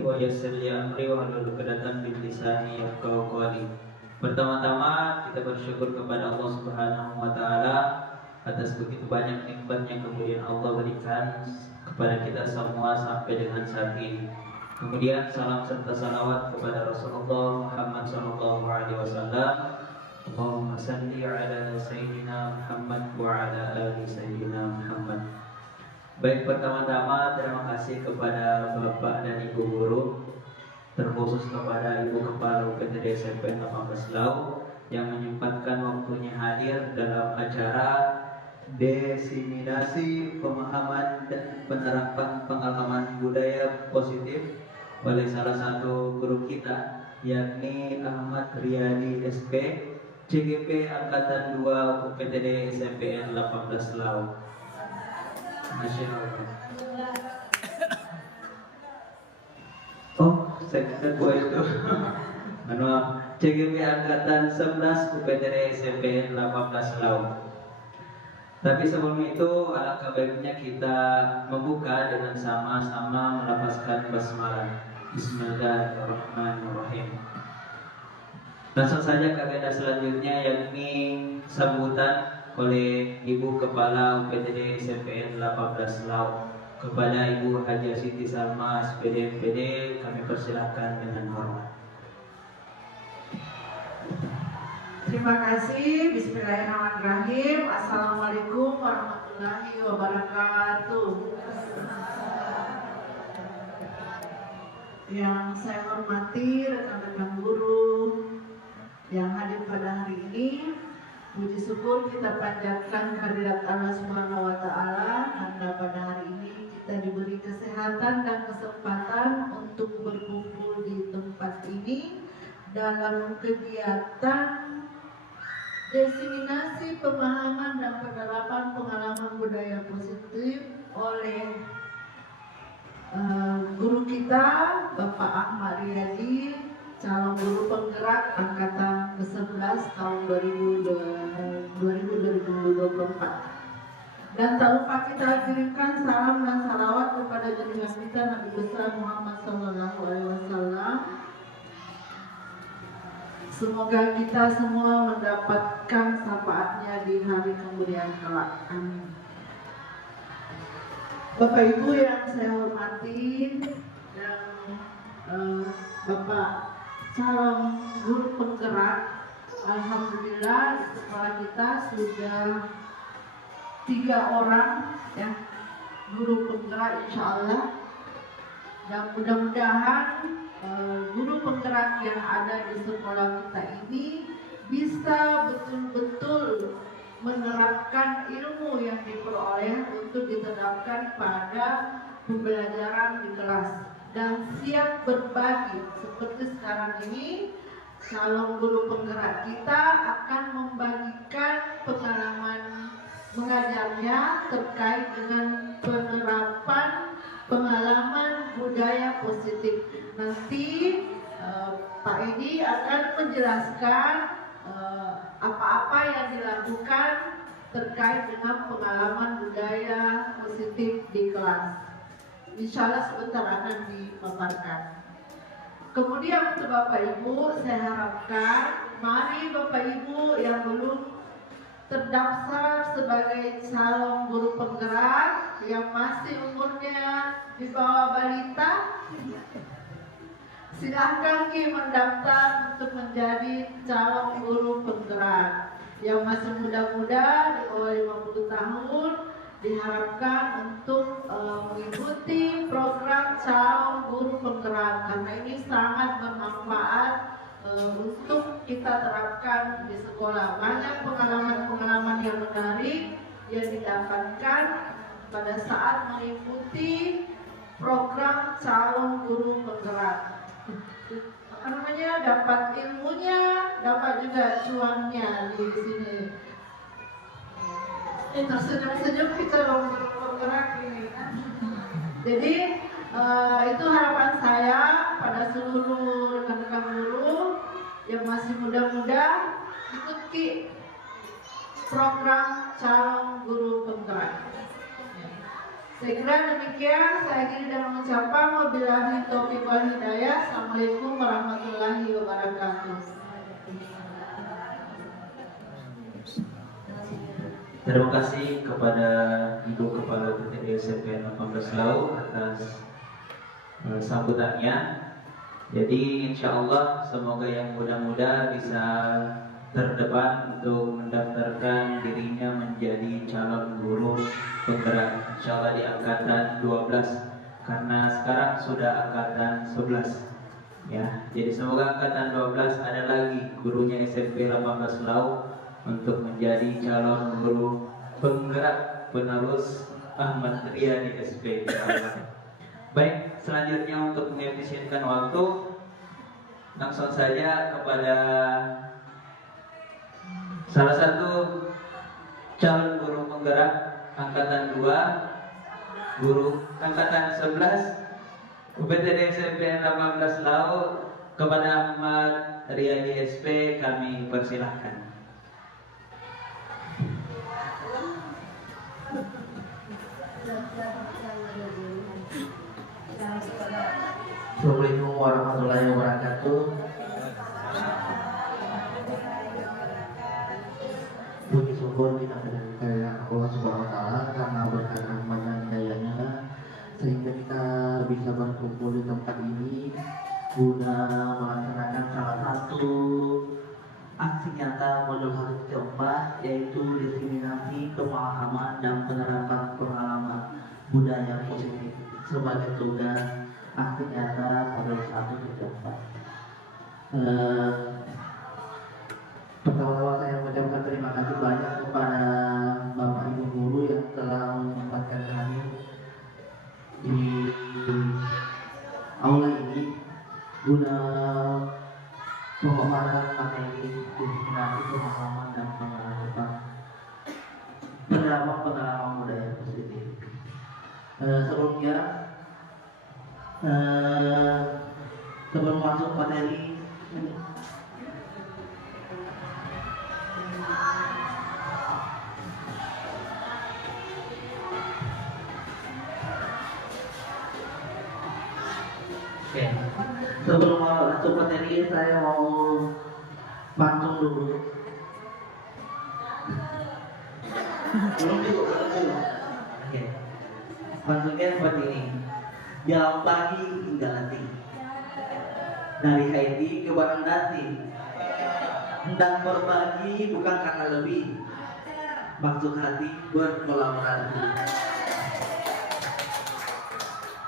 wa yassir li amri wahlul 'uqdatam min lisani yafqahu qawli. Pertama-tama kita bersyukur kepada Allah Subhanahu wa taala atas begitu banyak nikmat yang kemudian Allah berikan kepada kita semua sampai dengan saat ini. Kemudian salam serta salawat kepada Rasulullah Muhammad sallallahu alaihi wasallam. Allahumma salli ala sayyidina Muhammad wa ala ali sayyidina Muhammad. Baik, pertama-tama terima kasih kepada Bapak dan Ibu guru, terkhusus kepada Ibu Kepala UPTD SMP 18 Lau yang menyempatkan waktunya hadir dalam acara diseminasi pemahaman dan penerapan pengalaman budaya positif oleh salah satu guru kita, yakni Ahmad Riyadi SP, CGP Angkatan 2 UPTD SMPN 18 Lau. Masya Allah. Oh, saya kira gua itu. Maaf, CGP Angkatan 11 UPTD SMPN 18 Lau. Tapi sebelum itu, alangkah baiknya kita membuka dengan sama-sama melafazkan basmalah. Bismillahirrahmanirrahim. Langsung saja ke agenda selanjutnya, yakni sambutan oleh Ibu Kepala UPTD SMPN 18 Lau kepada Ibu Haja Siti Salma SPD MPD. Kami persilahkan dengan hormat. Terima kasih. Bismillahirrahmanirrahim. Assalamualaikum warahmatullahi wabarakatuh. Yang saya hormati rekan-rekan guru yang hadir pada hari ini, puji syukur kita panjatkan kehadirat Allah Subhanahu wa taala karena pada hari ini kita diberi kesehatan dan kesempatan untuk berkumpul di tempat ini dalam kegiatan diseminasi pemahaman dan penerapan pengalaman budaya positif oleh guru kita Bapak Ahmad Riyadi, calon guru penggerak angkatan ke-11 tahun 2024. Dan tak lupa kita kirimkan salam dan salawat kepada junjungan kita Nabi besar Muhammad sallallahu alaihi wasallam. Semoga kita semua mendapatkan syafaatnya di hari kemudian kelak. Amin. Bapak Ibu yang saya hormati dan Bapak calon guru penggerak, alhamdulillah di sekolah kita sudah 3 orang ya guru penggerak, insya Allah. Dan mudah-mudahan guru penggerak yang ada di sekolah kita ini bisa betul-betul menerapkan ilmu yang diperoleh untuk diterapkan pada pembelajaran di kelas dan siap berbagi. Seperti sekarang ini calon guru penggerak kita akan membagikan pengalaman mengajarnya terkait dengan penerapan pengalaman budaya positif. Nanti Pak Edi akan menjelaskan apa-apa yang dilakukan terkait dengan pengalaman budaya positif di kelas. Insya Allah sebentar akan dipaparkan. Kemudian untuk Bapak Ibu, saya harapkan mari Bapak Ibu yang belum terdaftar sebagai calon guru penggerak yang masih umurnya di bawah balita, silahkan mendaftar untuk menjadi calon guru penggerak. Yang masih muda-muda di bawah 50 tahun diharapkan untuk mengikuti program calon guru penggerak karena ini sangat bermanfaat untuk kita terapkan di sekolah. Banyak pengalaman-pengalaman yang menarik yang didapatkan pada saat mengikuti program calon guru penggerak. Dapat ilmunya, dapat juga cuannya di sini. Tersenyum-senyum kita bergerak ini. Jadi itu harapan saya pada seluruh rekan-rekan guru yang masih muda-muda, ikuti program calon guru penggerak. Saya kira demikian, saya akhiri dengan mengucapkan wabillahi taufiq wal hidayah. Assalamualaikum warahmatullahi wabarakatuh. Terima kasih kepada Ibu Kepala PTD SMP 18 Lau atas sambutannya. Jadi insya Allah semoga yang muda-muda bisa terdepan untuk mendaftarkan dirinya menjadi calon guru penggerak, insya Allah di angkatan 12, karena sekarang sudah angkatan 11 ya. Jadi semoga angkatan 12 ada lagi gurunya SMP 18 Lau untuk menjadi calon guru penggerak penerus Ahmad Ria di SP. Baik, selanjutnya untuk mengefisienkan waktu, langsung saja kepada salah satu calon guru penggerak angkatan 2, guru angkatan 11 UPTD SMP 18 Lau, kepada Ahmad Ria di SP kami persilahkan. Assalamualaikum warahmatullahi wabarakatuh. Puji syukur kita kepada Allah Subhanahu wa taala karena berkat rahmatnya hidayahnya sehingga kita bisa berkumpul di tempat ini guna melaksanakan salah satu aksi nyata modul hari keempat, yaitu diskriminasi, pemahaman dan penerapan pengalaman budaya positif sebagai tugas aksi nyata pada 1/4. Pertama-tama saya mengucapkan terima kasih banyak kepada Bapak Ibu guru yang telah menyempatkan kami di aula ini guna pemaparan materi diskriminasi, pemahaman dan penerapan budaya positif. Sebelumnya sebelum masuk materi sebelum masuk materi saya mau pantun dulu. Belum juga. Oke. Pantunnya seperti ini. Jalan pagi hingga nanti, dari Haiti ke Barandati, hendak berbagi bukan karena lebih, maksud hati berkolaborasi.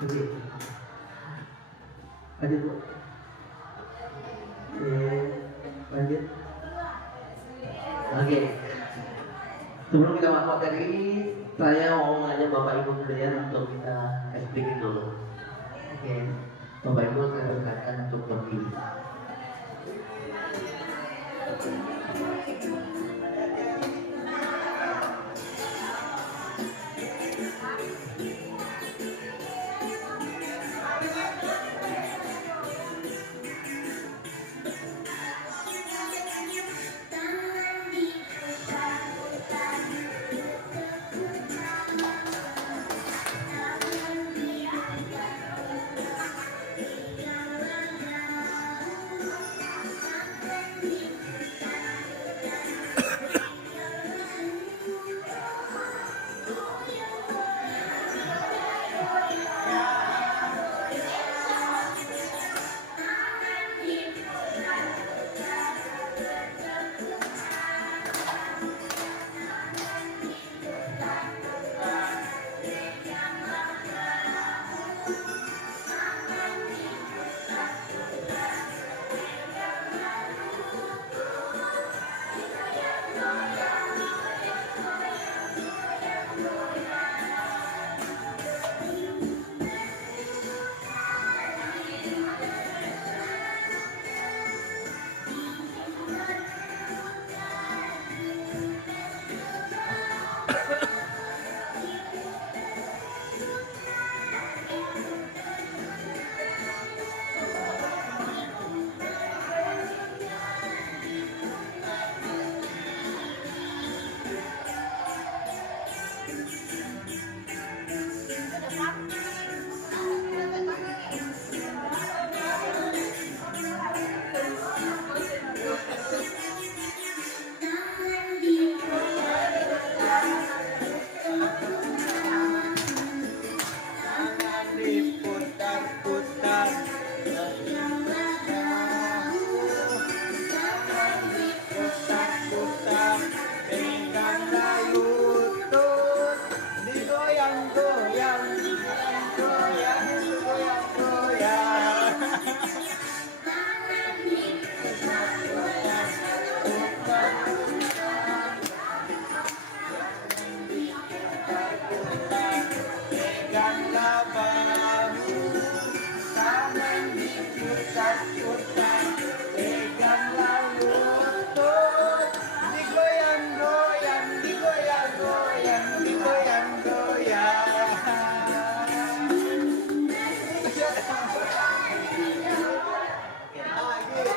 Oke, lanjut Bu. Lanjut. Oke. Sebelum kita masuk materi, saya mau mengajak Bapak Ibu sekalian untuk kita explain dulu. Oke, Bapak Ibu saya persilakan untuk berdiri.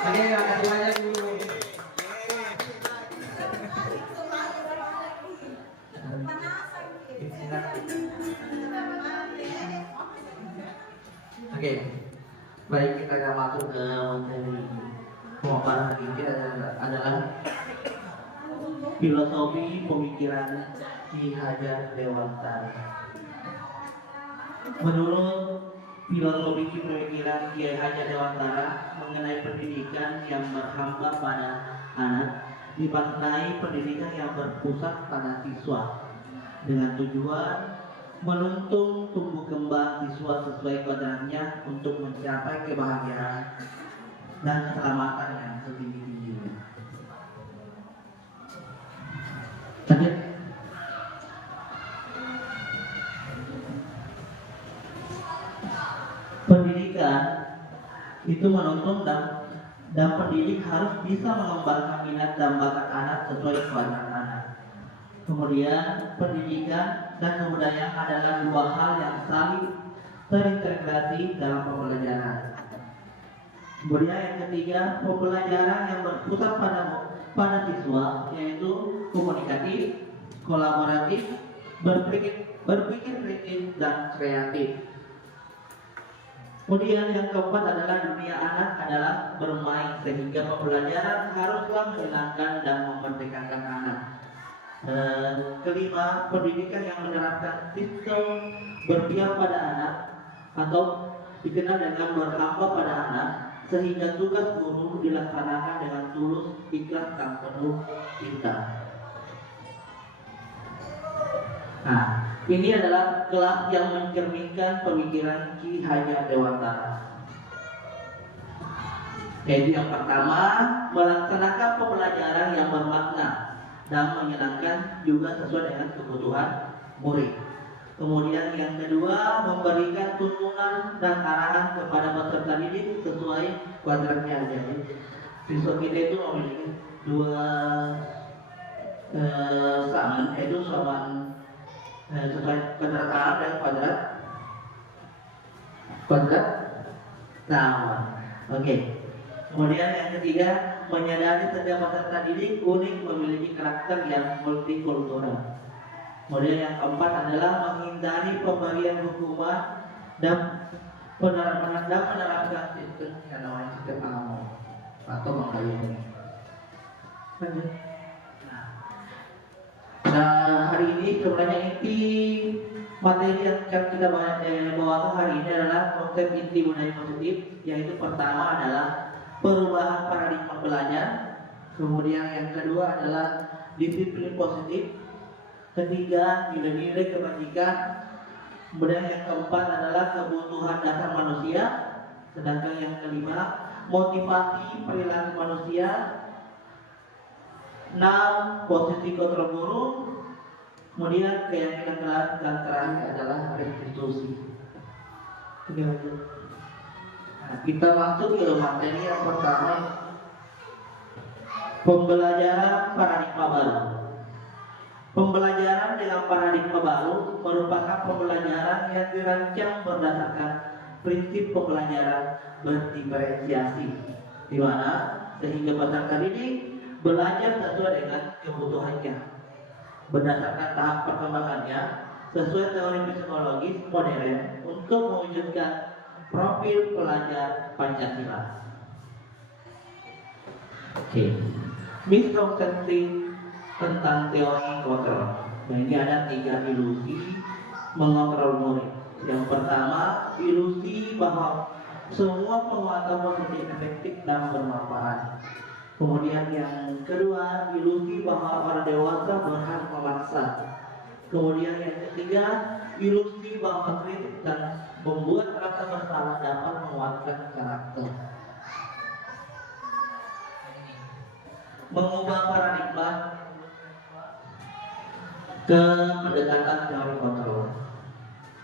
Oke, makasih banyak guru. Oke, baik kita akan masuk ke materi pemaparan hari ini adalah filosofi pemikiran Ki Hajar Dewantara. Menurut filosofi pemikiran Ki Hajar Dewantara mengenai pendidikan yang berhampa pada anak, dimaknai pendidikan yang berpusat pada siswa dengan tujuan menuntun tumbuh kembang siswa sesuai kodratnya untuk mencapai kebahagiaan dan keselamatan yang setinggi-tingginya. Lanjut. Pendidikan itu menuntun dan pendidik harus bisa mengembangkan minat dan bakat anak sesuai kodrat anak. Kemudian pendidikan dan kebudayaan adalah dua hal yang saling terintegrasi dalam pembelajaran. Kemudian yang ketiga, pembelajaran yang berpusat pada siswa, yaitu komunikatif, kolaboratif, berpikir kritis dan kreatif. Kemudian yang keempat adalah dunia anak adalah bermain, sehingga pembelajaran haruslah menyenangkan dan memerdekakan anak. Kelima, pendidikan yang menerapkan sistem berpihak pada anak atau dikenal dengan berhamba pada anak, sehingga tugas guru dilaksanakan dengan tulus, ikhlas dan penuh cinta. Nah, ini adalah kelas yang mencerminkan pemikiran Ki Hajar Dewantara. Yaitu yang pertama, melaksanakan pembelajaran yang bermakna dan menyenangkan juga sesuai dengan kebutuhan murid. Kemudian yang kedua, memberikan tuntunan dan arahan kepada peserta didik sesuai kodratnya. Jadi siswa kita itu memiliki dua saman, yaitu saman sesuai kodrat A dan kodrat nama. Oke. Kemudian yang ketiga, menyadari setiap peserta didik unik, memiliki karakter yang multikultural. Kemudian yang keempat adalah menghindari pemberian hukuman dan menerapkan sistem yang namanya sistem amal atau mengayomi. Nah, hari ini sebenarnya inti materi yang kita bawakan hari ini adalah konsep inti budaya positif, yaitu pertama adalah perubahan paradigma belajar, kemudian yang kedua adalah disiplin positif, ketiga nilai-nilai kebajikan, kemudian yang keempat adalah kebutuhan dasar manusia, sedangkan yang kelima motivasi perilaku manusia, 6 posisi kontrol guru, kemudian keyakinan dan terakhir adalah restitusi. Nah, kita masuk ke materi yang pertama, pembelajaran paradigma baru. Pembelajaran dengan paradigma baru merupakan pembelajaran yang dirancang berdasarkan prinsip pembelajaran berdiferensiasi, di mana sehingga peserta didik belajar sesuai dengan kebutuhannya, berdasarkan tahap perkembangannya, sesuai teori psikologis modern untuk mewujudkan profil pelajar Pancasila. Oke, miskonsepsi tentang teori kontrol. Nah, ini ada 3 ilusi mengontrol murid. Yang pertama, ilusi bahwa semua penguatan positif efektif dan bermanfaat. Kemudian yang kedua, ilusi bahwa orang dewasa berhak memaksa. Kemudian yang ketiga, ilusi bahwa kritik dan membuat rasa bersalah dapat menguatkan karakter. Mengubah paradigma ke pendekatan teori kontrol.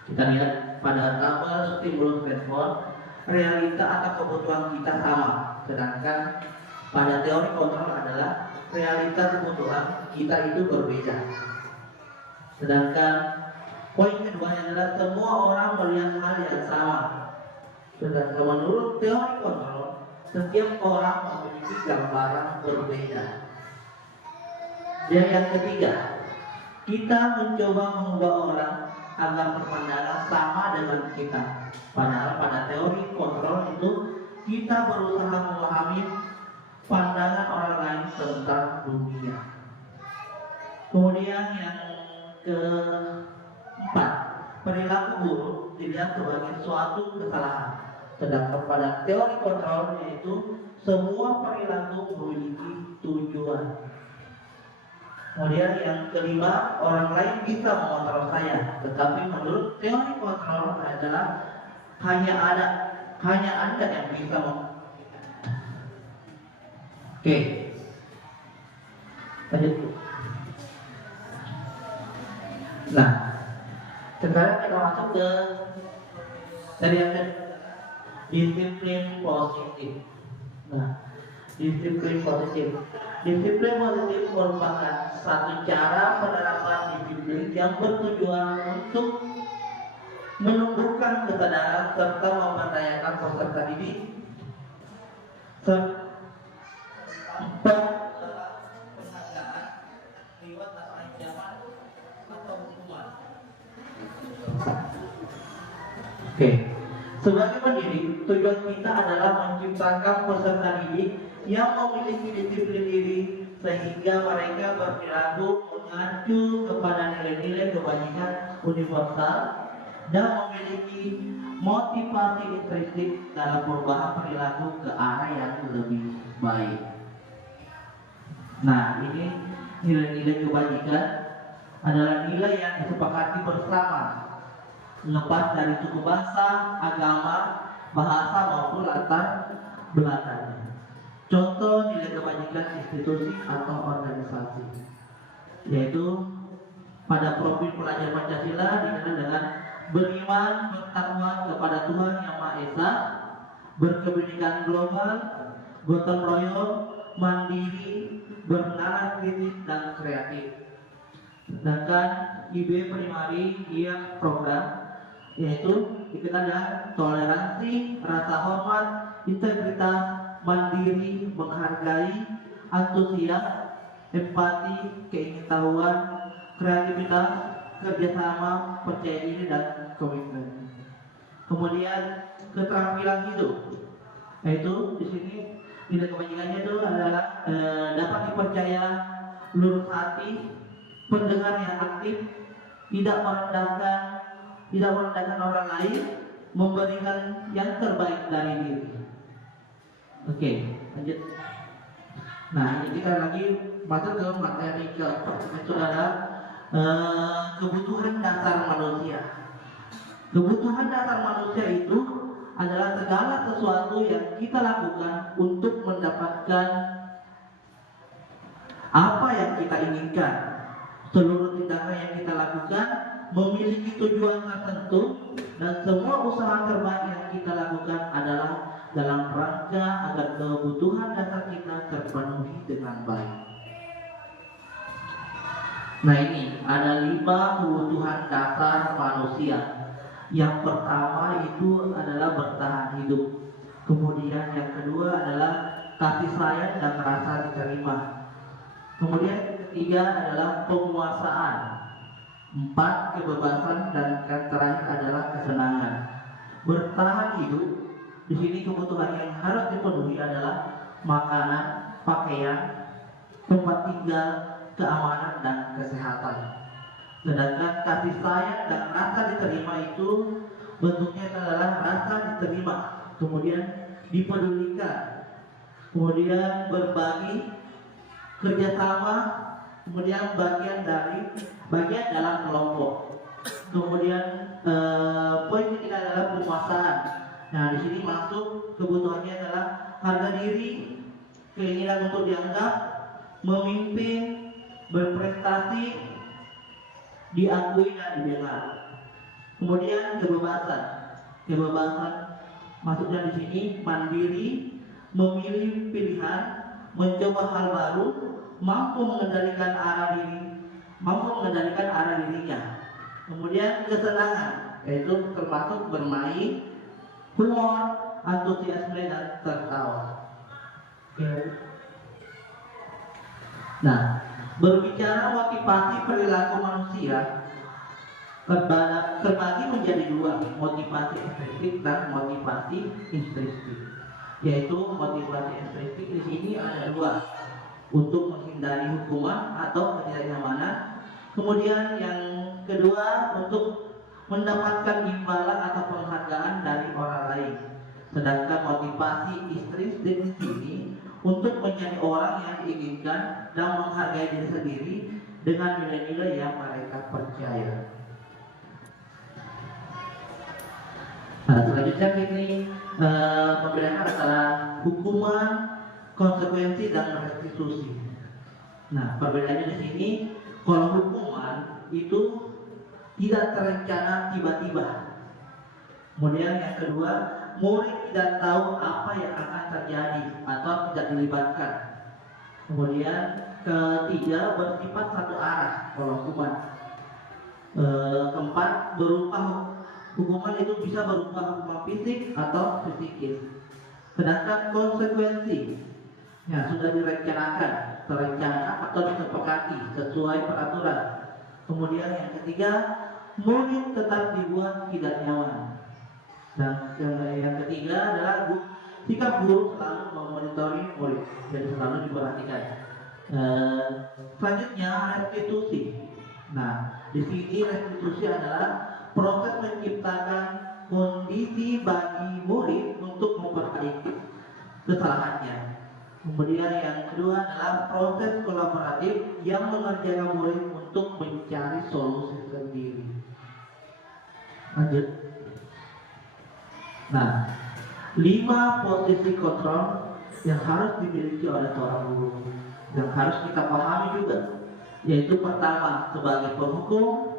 Kita lihat pada tabel stimulus respon, realita atau kebutuhan kita sama, sedangkan pada teori kontrol adalah realita kebutuhan kita itu berbeda. Sedangkan poin kedua adalah semua orang melihat hal yang sama. Sedangkan menurut teori kontrol, setiap orang memiliki gambaran berbeda. Dan yang ketiga, kita mencoba mengubah orang agar berpandangan sama dengan kita. Padahal pada teori kontrol itu kita berusaha memahami pandangan orang lain tentang dunia. Kemudian yang keempat, perilaku buruk dilihat sebagai suatu kesalahan. Sedangkan pada teori kontrol yaitu semua perilaku memiliki tujuan. Kemudian yang kelima, orang lain bisa mengontrol saya, tetapi menurut teori kontrol adalah hanya Anda yang bisa Oke. Lanjut. Nah, sekarang kita masuk ke dari yang disiplin positif. Nah, disiplin positif merupakan satu cara penerapan disiplin yang bertujuan untuk menumbuhkan kesadaran serta memberdayakan peserta didik serta penghargaan lewat ancaman atau hukuman. Oke. Sebagai pendidik, tujuan kita adalah menciptakan peserta didik yang memiliki disiplin diri sehingga mereka berperilaku mengacu kepada nilai-nilai kebajikan universal dan memiliki motivasi intrinsik dalam perubahan perilaku ke arah yang lebih baik. Nah, ini nilai-nilai kebajikan adalah nilai yang disepakati bersama, lepas dari suku bangsa, agama, bahasa maupun latar belakangnya. Contoh nilai kebajikan institusi atau organisasi, yaitu pada profil pelajar Pancasila dikenal dengan beriman, bertakwa kepada Tuhan Yang Maha Esa, berkepentingan global, gotong royong, mandiri, bernalar kritis dan kreatif. Sedangkan IB primari yang program yaitu dikenal dengan toleransi, rasa hormat, integritas, mandiri, menghargai, antusias, empati, keingintahuan, kreativitas, kerjasama, percaya diri dan komitmen. Kemudian keterampilan hidup, yaitu di sini nilai kebajikannya itu adalah dapat dipercaya, lurus hati, pendengar yang aktif, tidak merendahkan orang lain, memberikan yang terbaik dari diri. Oke, lanjut. Nah, ini kita lagi masuk ke materi keempat, itu adalah kebutuhan dasar manusia. Kebutuhan dasar manusia itu adalah segala sesuatu yang kita lakukan untuk mendapatkan apa yang kita inginkan. Seluruh tindakan yang kita lakukan memiliki tujuan tertentu dan semua usaha terbaik yang kita lakukan adalah dalam rangka agar kebutuhan dasar kita terpenuhi dengan baik. Nah, ini ada 5 kebutuhan dasar manusia. Yang pertama itu adalah bertahan hidup. Kemudian yang kedua adalah kasih sayang dan rasa diterima. Kemudian yang ketiga adalah penguasaan. 4 kebebasan, dan yang terakhir adalah kesenangan. Bertahan hidup di sini kebutuhan yang harus dipenuhi adalah makanan, pakaian, tempat tinggal, keamanan, dan kesehatan. Sedangkan kasih sayang dan rasa diterima itu bentuknya adalah rasa diterima, kemudian dipedulikan, kemudian berbagi, kerjasama, kemudian bagian dalam kelompok. Kemudian poin ketiga adalah penguasaan. Nah, di sini masuk kebutuhannya adalah harga diri, keinginan untuk dianggap, memimpin, berprestasi, diakui dan dibela. Kemudian kebebasan maksudnya di sini mandiri, memilih pilihan, mencoba hal baru, mampu mengendalikan arah dirinya. Kemudian kesenangan, yaitu termasuk bermain, humor, antusiasme, dan tertawa. Nah, berbicara motivasi perilaku manusia terbagi menjadi dua, motivasi ekstrinsik dan motivasi intrinsik. Yaitu motivasi ekstrinsik di sini ada dua, untuk menghindari hukuman atau ketidaknyamanan. Kemudian yang kedua untuk mendapatkan imbalan atau penghargaan dari orang lain. Sedangkan motivasi intrinsik di sini untuk menjadi orang yang diinginkan dan menghargai diri sendiri dengan nilai-nilai yang mereka percaya. Nah, selanjutnya ini membedakan antara hukuman, konsekuensi, dan restitusi. Nah, perbedaannya di sini, kalau hukuman itu tidak terencana tiba-tiba. Kemudian yang kedua, murid tidak tahu apa yang akan terjadi atau tidak dilibatkan. Kemudian ketiga, bersifat satu arah kalau hukuman. Keempat, hukuman itu bisa berupa hukuman fisik atau psikis. Sedangkan konsekuensi sudah terencana atau disepakati sesuai peraturan. Kemudian yang ketiga, murid tetap dibuat tidak nyaman. Dan yang ketiga adalah sikap guru selalu memonitori murid, jadi selalu diperhatikan. Selanjutnya restitusi. Nah, di sini restitusi adalah proses menciptakan kondisi bagi murid untuk memperbaiki kesalahannya. Kemudian yang kedua adalah proses kolaboratif yang mengerjakan murid untuk mencari solusi sendiri. Lanjut. Nah, 5 posisi kontrol yang harus dimiliki oleh seorang guru, yang harus kita pahami juga, yaitu pertama sebagai penghukum,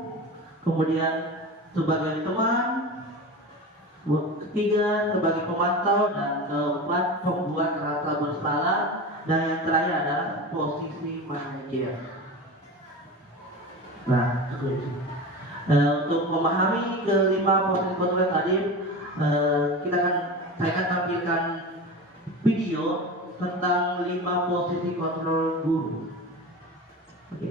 kemudian sebagai teman, ketiga sebagai pemantau, dan keempat pembuat rasa bersalah, dan yang terakhir adalah posisi manajer. Nah, untuk memahami kelima posisi kontrol tadi, saya akan tampilkan video tentang 5 posisi kontrol guru. Oke.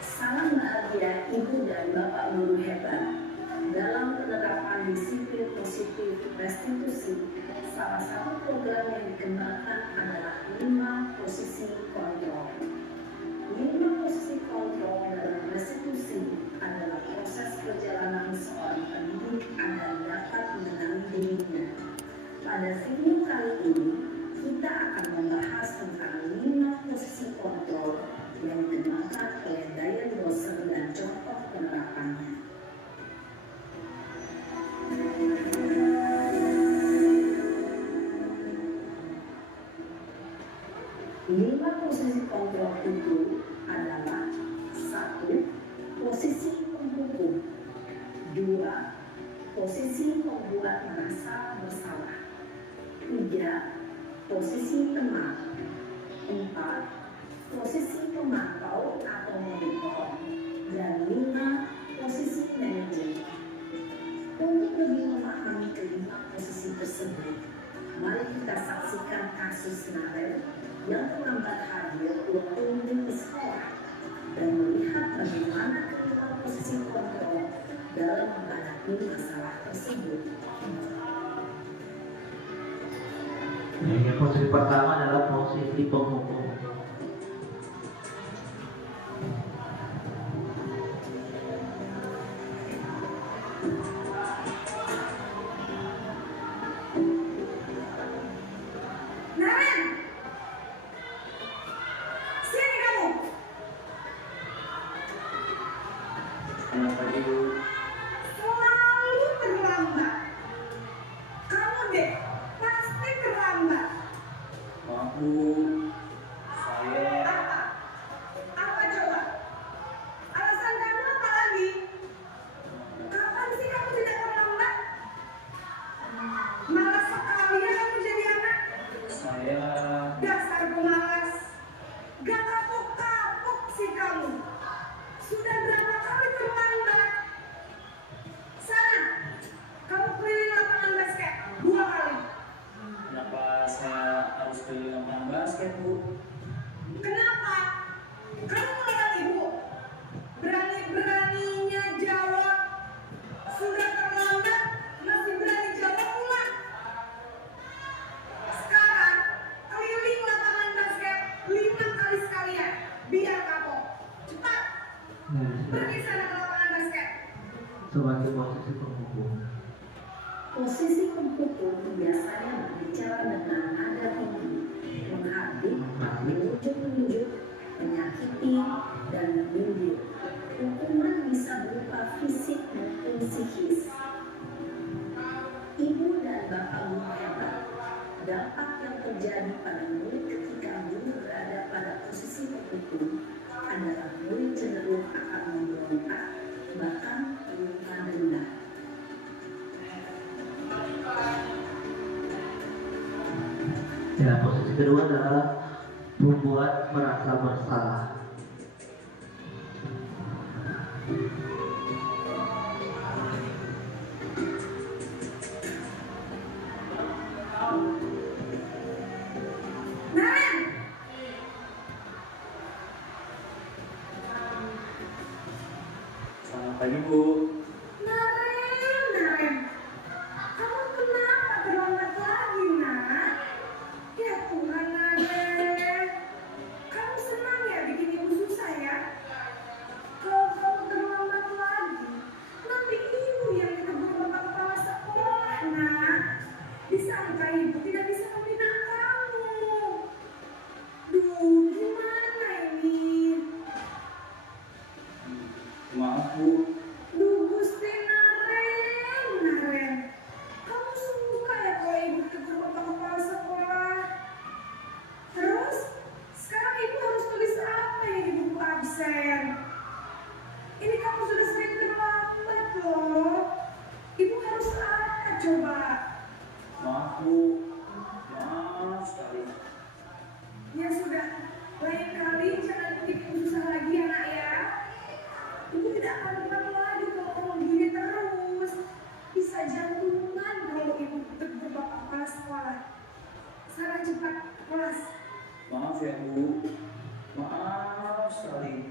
Salam bahagia Ibu dan Bapak guru hebat. Dalam penerapan disiplin positif restitusi, salah satu program yang dikembangkan adalah 5 posisi kontrol. 5 posisi kontrol dalam restitusi adalah proses perjalanan seorang pendidik agar dapat mengenali dirinya. Pada video kali ini, kita akan membahas tentang 5 posisi kontrol yang dikembangkan oleh Diane Bosser dan contoh penerapannya. Lima posisi kontrol itu adalah 1. Posisi penghukum. 2. posisi membuat merasa bersalah. 3. Posisi teman. 4. Posisi pemantau atau monitor. Dan 5. Posisi manajer. Untuk lebih memahami kelima posisi tersebut, mari kita saksikan kasus Narel yang terlambat hadir waktu di sekolah dan melihat bagaimana kelima posisi kontrol dalam menghadapi masalah tersebut. Yang posisi pertama adalah posisi penghukum. Kenapa Ibu? Selalu terlambat. Kamu deh, pasti terlambat. Maaf Bu, saya Apa coba? Alasan kamu apa lagi? Kapan sih kamu tidak terlambat? Malas sekali ya kamu jadi anak. saya Dasar pemalas. Gak kapok-kapok sih kamu. Sudah berapa kali terlambat? Sana, kamu keliling lapangan basket 2 kali. kenapa saya harus keliling lapangan basket Bu? Kenapa? Kamu melawan ibu. Berani-beraninya jawab. Sudah terlambat, masih berani jawab pula. Sekarang, keliling lapangan basket 5 kali sekalian. Biar kapok. Cepat, pergi sana ke lapangan basket. Sebagai posisi penghukum. Posisi penghukum biasanya berbicara dengan nada tinggi, menghardik, menunjuk-nunjuk, menyakiti, dan menyindir. Hukuman bisa berupa fisik maupun psikis. Ibu dan bapak guru hebat. Dampak yang terjadi pada murid ketika guru berada pada posisi penghukum adalah murid cenderung akan memberontak, bahkan meminta denda. Ya, posisi kedua adalah membuat merasa bersalah. Naren! Selamat pagi Bu. Naren, kamu kenapa terlambat lagi, nak? Ya Tuhan, Naren, kamu senang ya bikin ibu susah ya? Kalau kamu terlambat lagi, nanti ibu yang ditegur bapak kepala sekolah, nak. Disangka ibu tidak bisa membina kamu. Duh, gimana ini? Maaf Bu, Duh, Gusti Naren, kamu suka ya kalau ibu tegur bapak kepala sekolah? Terus, sekarang ibu harus tulis apa ya di buku absen? Ini kamu sudah sering terlambat loh. Ibu harus apa coba? maaf Bu, maaf sekali. Ya sudah, lain kali jangan bikin ibu susah lagi ya nak ya. Ibu tidak akan pernah lagi kalau ngomong gini terus. Bisa jantungan kalau ibu tegur bapak kepala sekolah. Sana cepat ke kelas. Maaf ya Bu, maaf sekali.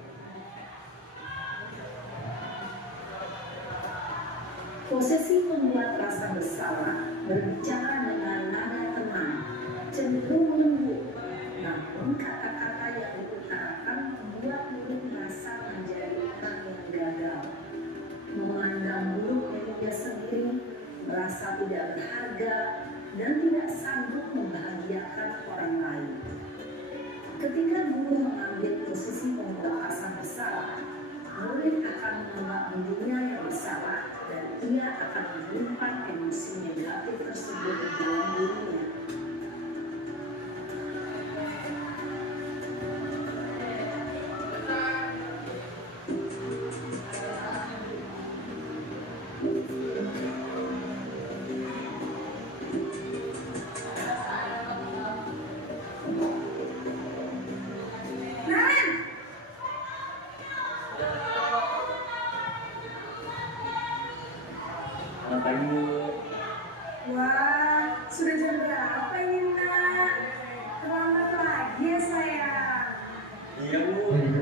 Posesi membuat rasa bersalah, berbicara dengan nada tenang, cenderung lembut, namun kata-kata yang diutarakan membuat murid merasa menjadi orang yang gagal, memandang buruk dirinya sendiri, merasa tidak berharga, dan tidak sanggup membahagiakan orang lain. Ketika guru mengambil posisi membuat rasa bersalah, murid akan menganggap dirinya yang bersalah dan ia akan menyimpan emosi negatif tersebut di dalam dirinya.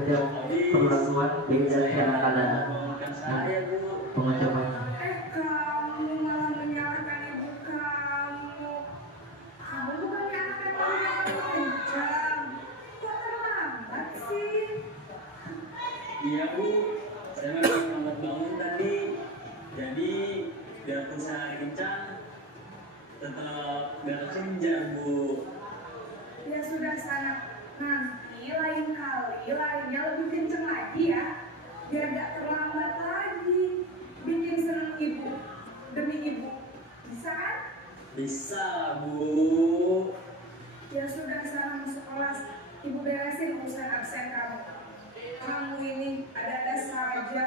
setiap perlakuan beda cara kadang pengucapannya. Kamu malah menyalahkan ibu kamu. Kamu bukannya anak yang paling kejam. Kok terlambat sih? Iya Bu, saya memang lambat bangun tadi. Jadi biarpun saya kencang, tetap gak kejar Bu. Ya sudah sana. Nanti lain kali larinya lebih kenceng lagi ya. Biar gak terlambat lagi. Bikin seneng ibu. Demi ibu. Bisa kan? Bisa Bu. Ya sudah sana masuk kelas. Ibu beresin urusan absen kamu. Kamu ini ada-ada saja.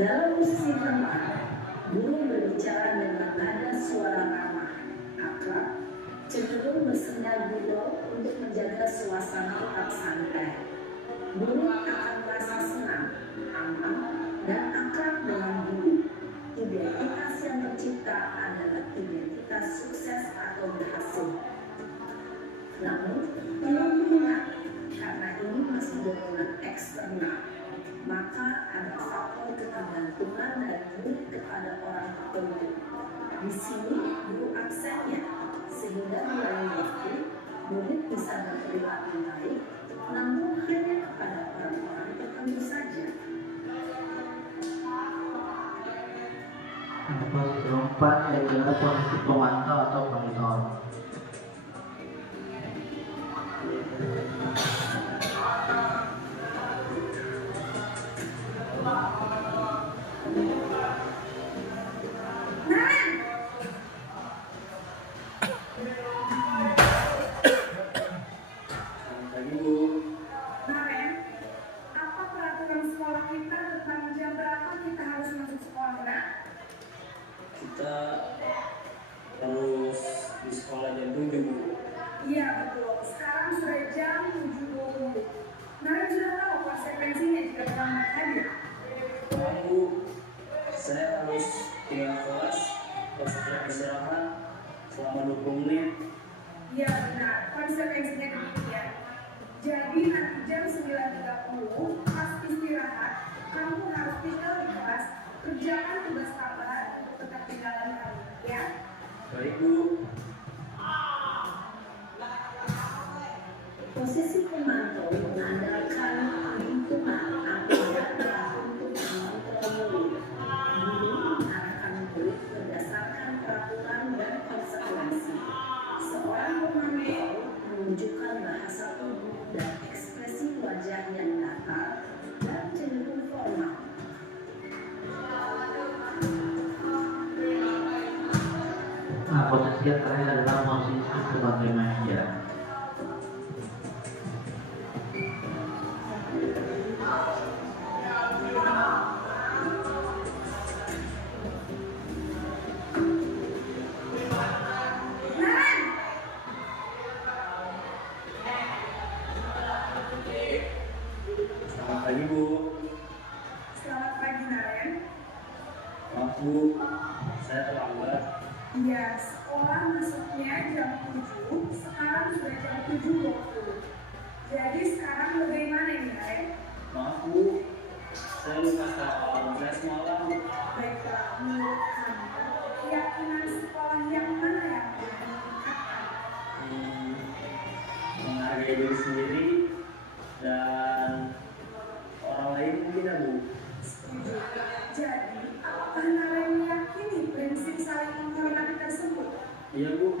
Dalam posisi teman, guru berbicara dengan nada suara ramah, akrab, cenderung bersenda gurau untuk menjaga suasana tetap santai. Guru akan merasa senang, aman, dan akrab dengan guru. Identitas yang tercipta adalah identitas sukses atau berhasil. Namun, perlu diingat, karena ini masih dorongan eksternal, maka ada faktor ketergantungan dari murid kepada orang tertentu. Di sini guru absennya, sehingga di lain waktu murid bisa berperilaku baik, namun hanya kepada orang-orang tertentu saja. Posisi keempat adalah posisi pemantau atau monitor. Pagi Bu. Naren, apa peraturan sekolah kita tentang jam berapa kita harus masuk sekolah, nak? Kita harus di sekolah jam 7 Bu. Iya betul, sekarang sudah jam 7.20. Naren sudah tahu konsekuensinya jika terlambat hadir. Maaf Bu, saya harus tinggal kelas, terus istirahat selama 20 menit. Iya benar, konsekuensinya demikian. Jadi nanti jam 9.30 pas istirahat, kamu harus tinggal di kelas, kerjakan tugas tambahan untuk tetap di dalam hari, ya? Baik Bu. Posisi pemantau mengandalkan lingkungan atau data untuk mengontrol murid. Guru mengarahkan murid berdasarkan peraturan dan konsekuensi. Seorang pemantau menunjukkan bahasa tubuh dan ekspresi wajah yang datar dan cenderung formal. Nah, posisi yang terakhir adalah posisi sebagai meja. Selamat pagi Bu. Selamat pagi Naren. Maaf Bu, saya terlambat. Iya, sekolah masuknya jam 7, sekarang sudah jam 7.20. Jadi sekarang bagaimana ini, Naren? Maaf Bu, saya lupa soal saya semalam. Baiklah, menurut kamu, keyakinan sekolah yang mana yang paling meningkatkan? Menghargai diri sendiri dan orang lain mungkin ya Bu. Setuju. Jadi, apakah Naren meyakini prinsip saling menghormati tersebut? Iya Bu,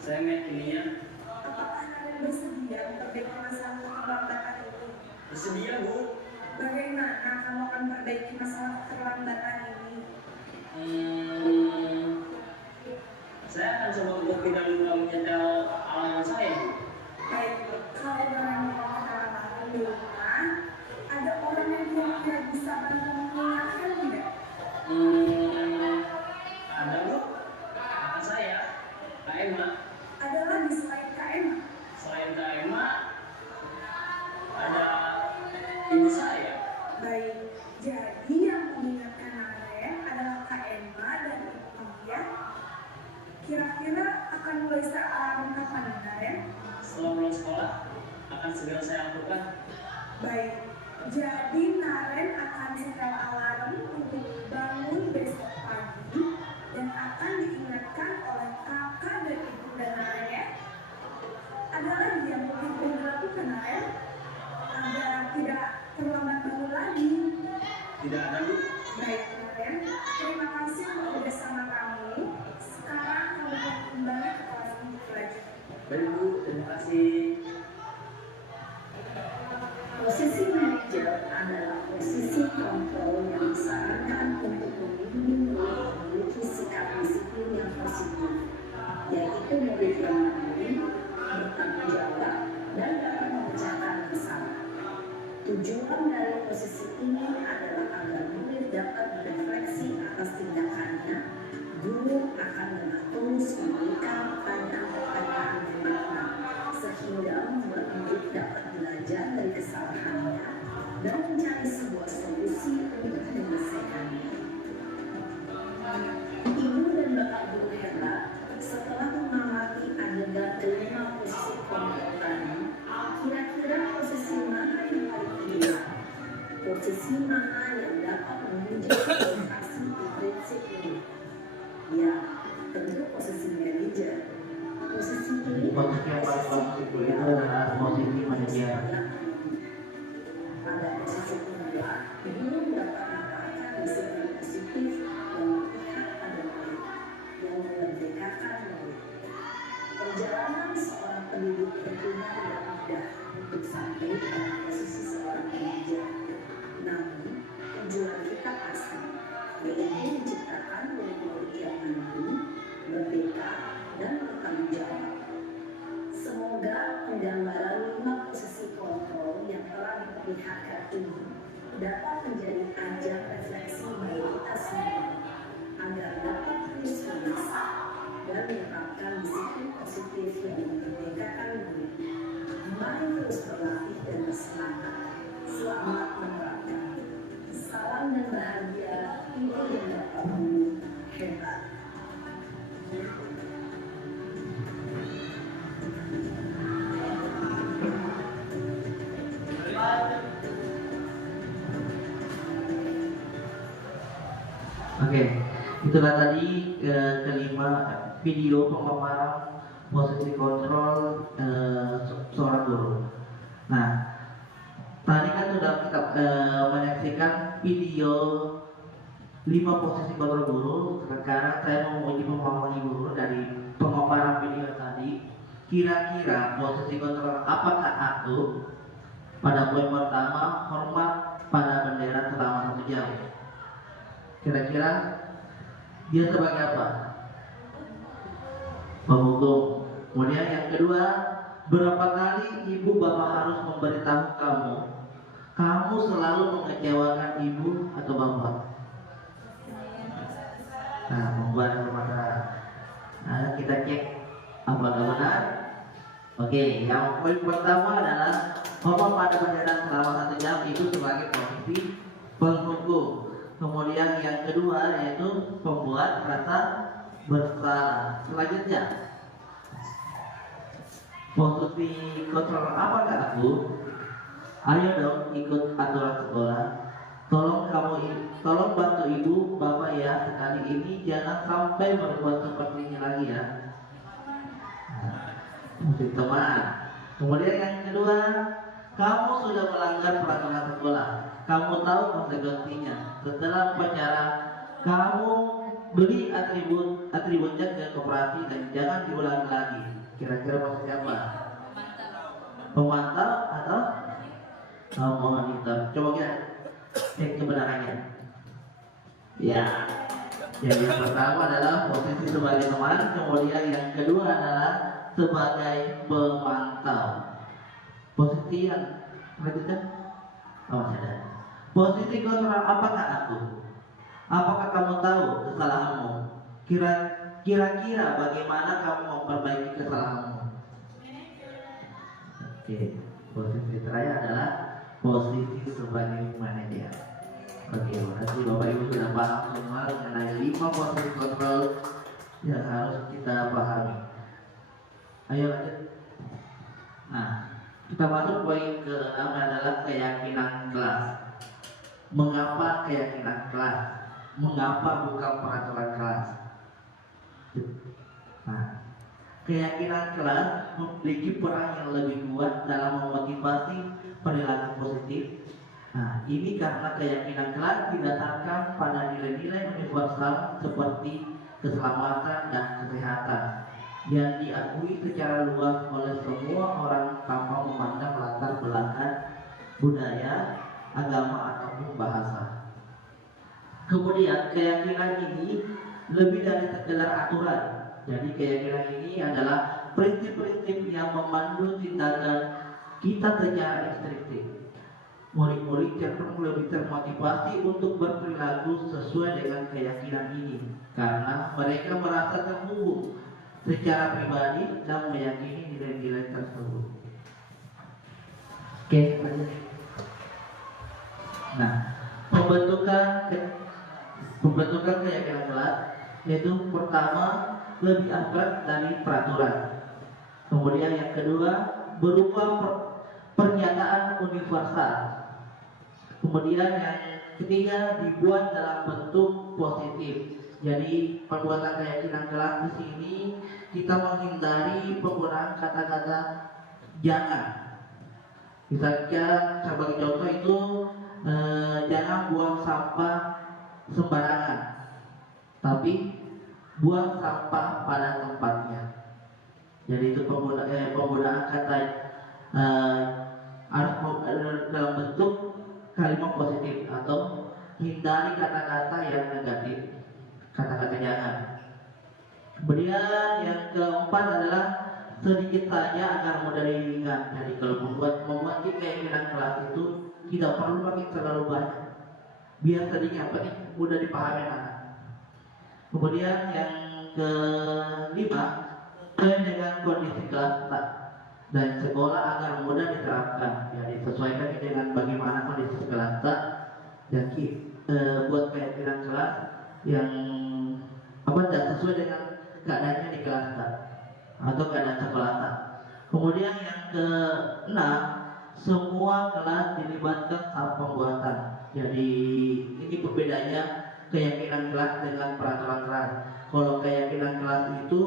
saya meyakininya. Apakah Naren bersedia memperbaiki masalah keterlambatan ini? Bersedia Bu. Bagaimana kamu akan memperbaiki masalah keterlambatan ini? Saya akan coba untuk tidak lupa menyetel alamat saya Bu. Baik, kalau Naren mau keterlambatan di rumah, ada orang yang kira-kira bisa bantu mengingatkan tidak? Ada Bu, kakak saya, Kak Emma. Ada lagi selain KM? Selain Kak Emma, ada ibu saya. Baik, jadi yang mengingatkan Naren adalah Kak Emma dan Ibu ya. Kira-kira akan mulai sealarm kapan nih Naren? Setelah pulang sekolah, akan segera saya lakukan. Baik, jadi Naren akan setel alarm untuk bangun besok pagi dan akan diingatkan oleh kakak dan ibu dan Naren ya. Ada lagi yang perlu dilakukan Naren agar tidak terlambat bangun lagi. Tidak ada, Bu. Baik Naren, terima kasih untuk bersama kami. Sekarang kamu kembali ke kelas untuk belajar. Baik, Bu. Terima kasih. Posisi manajer adalah posisi kontrol yang disarankan untuk membimbing murid memiliki sikap disiplin yang positif, yaitu murid yang mandiri, bertanggung jawab, dan dapat memecahkan masalah. Tujuan dari posisi ini adalah agar murid dapat berefleksi atas tindakannya. Guru akan dengan tulus memberikan pertanyaan-pertanyaan bermakna sehingga membuat murid dapat belajar dari kesalahannya dan mencari sebuah solusi untuk menyelesaikannya. Ibu dan bapak guru hebat setelah mengamati adegan kelima posisi kontrol tadi, kira-kira posisi mana yang paling ideal? Posisi mana yang dapat menunjukkan realisasi di prinsip ini? Ya, tentu posisi manajer. Posisi ini Posisi yang paling bagus itu adalah posisi manajer. pada posisi kedua, guru dapat menerapkan disiplin positif dan memihak pada murid yang memerdekakan murid. Perjalanan seorang pendidik tentunya tidak mudah untuk sampai pada posisi seorang manajer. Namun, tujuan kita pasti, yaitu menciptakan murid-murid yang mandiri, merdeka, dan bertanggung jawab. Semoga penggambaran 5 posisi kontrol yang telah diperlihatkan ini dapat menjadi ajang refleksi bagi kita semua agar dapat terus mengasah dan menerapkan disiplin positif yang memerdekakan murid. Mari terus berlatih dan bersemangat. Selamat menerapkan. Salam dan bahagia ibu dan bapak guru hebat. Oke, itulah tadi kelima video pemaparan posisi kontrol seorang guru. Nah, tadi kan sudah kita menyaksikan video 5 posisi kontrol guru. Sekarang saya mau menguji pemahaman guru dari pemaparan video tadi. Kira-kira posisi kontrol apakah aku? Pada poin pertama, hormat pada bendera selama 1 jam. Kira-kira dia sebagai apa? Pemukul. Kemudian yang kedua, berapa kali ibu bapak harus memberitahu kamu selalu mengecewakan ibu atau bapak? Nah, membuat permasalahan. Nah, kita cek apakah benar. Oke, yang poin pertama adalah hormat pada bendera selama 1 jam itu sebagai posisi penghukum. Kemudian yang kedua yaitu membuat rasa bersalah. Selanjutnya, posisi kontrol apakah aku? Ayo dong ikut aturan sekolah. Tolong bantu ibu bapak ya, sekali ini jangan sampai berbuat seperti ini lagi ya. Posisi teman. Kemudian yang kedua, kamu sudah melanggar peraturan sekolah. Kamu tahu konsekuensinya. Setelah upacara, kamu beli atributnya ke koperasi dan jangan diulangi lagi. Kira-kira posisi apa? Pemantau atau monitor? Coba kita cek kebenarannya. Ya. Yang pertama adalah posisi sebagai teman, kemudian yang kedua adalah sebagai pemantau. Posisi yang berikutnya, ada. Posisi kontrol apakah aku? Apakah kamu tahu kesalahanmu? Kira-kira bagaimana kamu memperbaiki kesalahanmu? Oke, posisi terakhir adalah posisi sebagai manajer. Oke, berarti Bapak Ibu sudah paham semua mengenai 5 posisi kontrol yang harus kita pahami. Ayo lanjut. Nah, Termasuk poin ke-6 adalah keyakinan kelas. Mengapa keyakinan kelas? Mengapa bukan peraturan kelas? Nah, keyakinan kelas memiliki peran yang lebih kuat dalam memotivasi perilaku positif. Nah, ini karena keyakinan kelas didasarkan pada nilai-nilai universal seperti keselamatan dan kesehatan yang diakui secara luas oleh semua orang tanpa memandang latar belakang budaya, agama ataupun bahasa. Kemudian keyakinan ini lebih dari sekedar aturan. Jadi keyakinan ini adalah prinsip-prinsip yang memandu tindakan kita secara instinktif. Murid-murid cenderung lebih termotivasi untuk berperilaku sesuai dengan keyakinan ini karena mereka merasa terhubung secara pribadi dan meyakini nilai-nilai tersebut. Oke, nah, pembentukan keyakinan kelas yaitu pertama lebih abstrak dari peraturan. Kemudian yang kedua berupa pernyataan universal. Kemudian yang ketiga dibuat dalam bentuk positif. Jadi pembuatan keyakinan kelas di sini kita menghindari penggunaan kata-kata jangan. Misalnya sebagai contoh itu jangan buang sampah sembarangan, tapi buang sampah pada tempatnya. Jadi itu penggunaan kata dalam bentuk kalimat positif atau hindari kata-kata yang negatif, kata-kata jangan. Kemudian yang keempat adalah sedikit saja agar mudah diingat. Jadi kalau membuat keyakinan kelas itu tidak perlu pakai terlalu banyak, biar sedikit penting mudah dipahami anak. Kemudian yang kelima, sesuai dengan kondisi kelas dan sekolah agar mudah diterapkan. Jadi sesuaikan dengan bagaimana kondisi kelas dan buat keyakinan kelas yang dan sesuai dengan keadaannya di kelas atau keadaan sekolah. Kemudian yang keenam, semua kelas dilibatkan saat pembuatan. Jadi ini perbedaannya keyakinan kelas dengan peraturan kelas. Kalau keyakinan kelas itu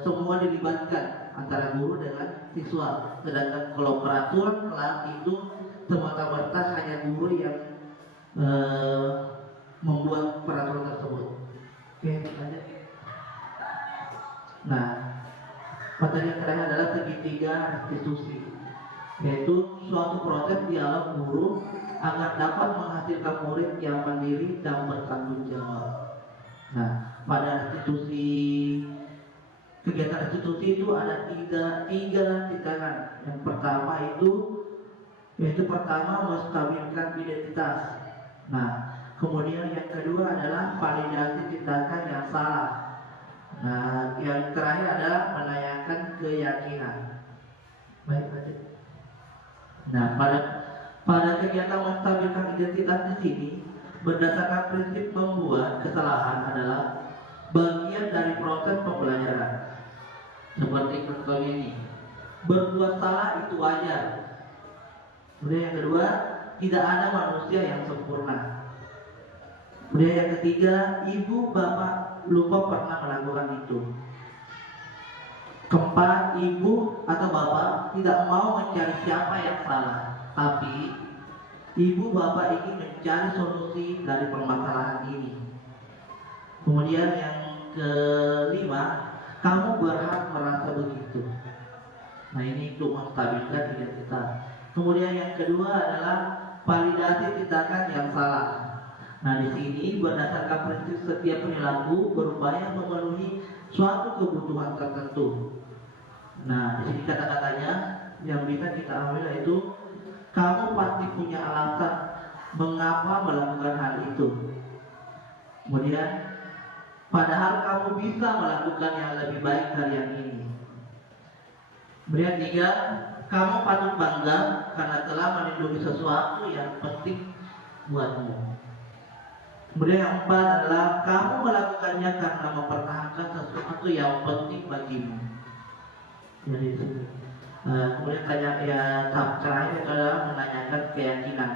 semua dilibatkan antara guru dengan siswa. Sedangkan kalau peraturan kelas itu semata-mata hanya guru yang membuat peraturan tersebut. Oke, lanjut. Nah, materi yang terakhir adalah segitiga restitusi, yaitu suatu proses dialog guru agar dapat menghasilkan murid yang mandiri dan bertanggung jawab. Nah, pada kegiatan restitusi itu ada tiga tindakan. Yang pertama yaitu menstabilkan identitas. Nah, kemudian yang kedua adalah validasi tindakan yang salah. Nah, yang terakhir adalah menanyakan keyakinan. Baik, lanjut. Nah, pada kegiatan menstabilkan identitas di sini, berdasarkan prinsip membuat kesalahan adalah bagian dari proses pembelajaran. Seperti contoh ini, berbuat salah itu wajar. Kemudian yang kedua, tidak ada manusia yang sempurna. Kemudian yang ketiga, ibu bapak lupa pernah melakukan itu. Keempat, ibu atau bapak tidak mau mencari siapa yang salah, tapi ibu bapak ingin mencari solusi dari permasalahan ini. Kemudian yang kelima, kamu berhak merasa begitu. Nah, ini untuk menstabilkan identitas. Kemudian yang kedua adalah validasi tindakan yang salah. Nah, di sini berdasarkan prinsip setiap perilaku berupaya memenuhi suatu kebutuhan tertentu. Nah, di sini kata-katanya yang bisa kita ambil yaitu kamu pasti punya alasan mengapa melakukan hal itu. Kemudian, padahal kamu bisa melakukan yang lebih baik dari yang ini. Kemudian tiga, kamu patut bangga karena telah melindungi sesuatu yang penting buatmu. Kemudian yang empat adalah kamu melakukannya karena mempertahankan sesuatu yang penting bagimu. Jadi Kemudian tahap terakhir adalah menanyakan keyakinan.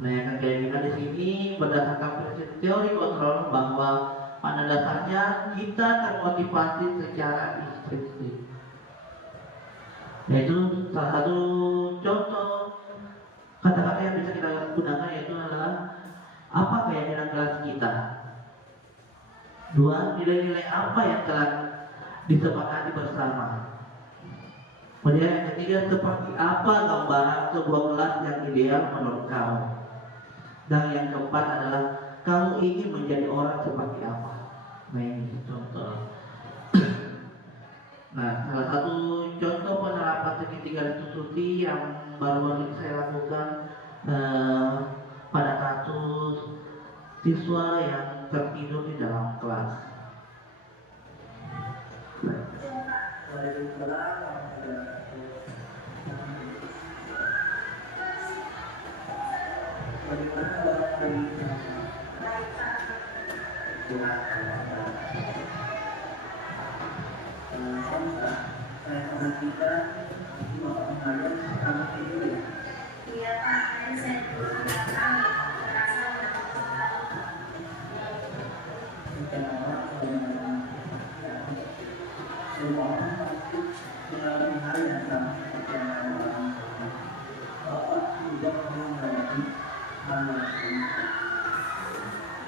Menanyakan keyakinan di sini berdasarkan prinsip teori kontrol bahwa pada dasarnya kita termotivasi secara intrinsik. Yaitu salah satu contoh kata-kata yang bisa kita gunakan yaitu adalah apa keyakinan kelas kita. Dua, nilai-nilai apa yang telah disepakati bersama. Kemudian yang ketiga, seperti apa gambaran sebuah kelas yang ideal menurut kamu. Dan yang keempat adalah kamu ingin menjadi orang seperti apa. Nah ini contoh. Nah, salah satu contoh penerapan segitiga institusi yang baru-baru ini saya lakukan pada kasus siswa yang tertidur di dalam kelas. Iya Pak, saya dulu datang merasa